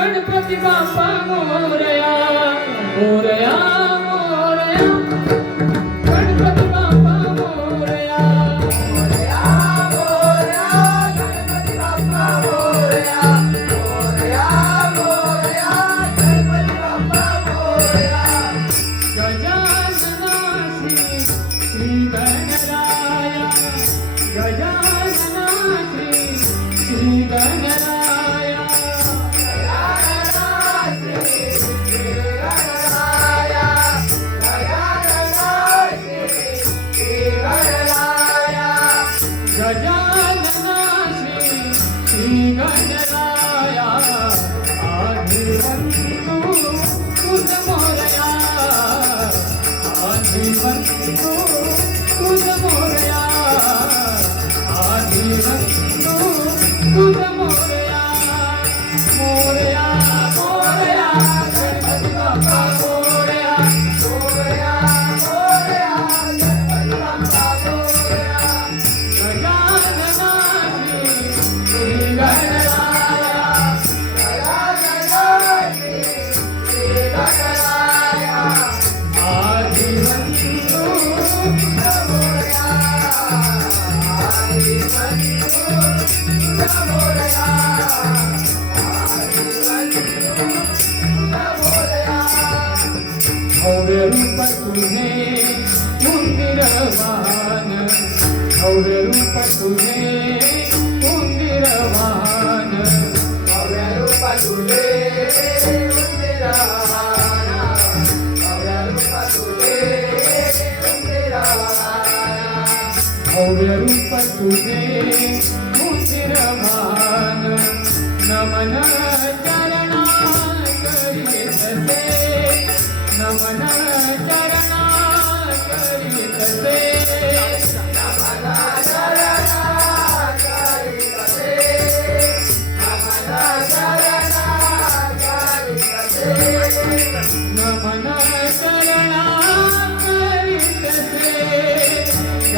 गणपती बाप्पा मोरया मोरया. मोरया गणपती बाप्पा मोरया गजाननासी श्री गणराया. गजाननासी श्री गणराया मोरया आदिवंतु तुझ मोरया. ತುನೇ ಮುಂದಿರವಾನ ಅವ್ರ ರೂಪ ತುನೇ ಮುಂದಿರವಾನ ಅವ್ರ ರೂಪ ತುನೇ ಮುಂದಿರವಾನ ಅವ್ರ ರೂಪ ತುನೇ ಮುಂದಿರವಾನ ಅವ್ರ ರೂಪ ತುನೇ ಮುಂದಿರವಾನ ನಮನ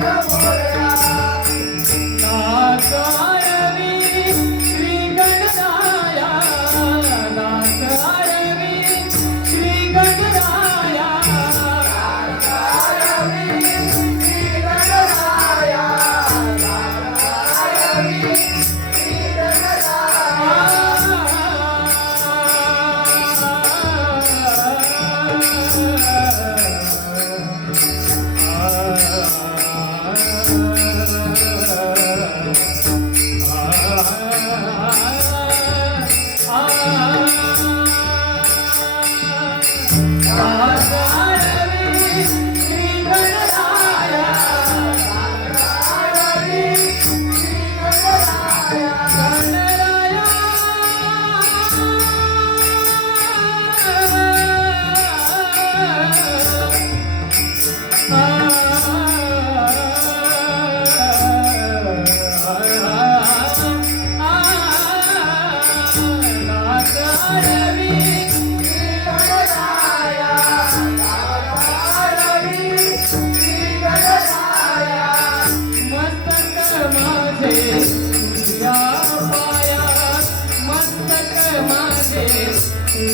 Bravo.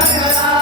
Thank you.